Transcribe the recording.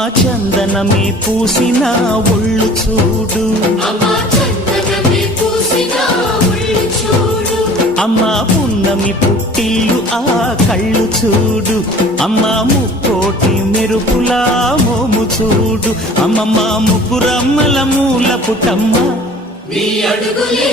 అమ్మా మీ పూసిన ఒళ్ళు చూడు అమ్మా పున్నమి పుట్టిల్లు ఆ కళ్ళు చూడు అమ్మా ముక్కోటి మెరుపులా మోము చూడు అమ్మమ్మ ముగ్గురమ్మల మూల మీ అడుగులే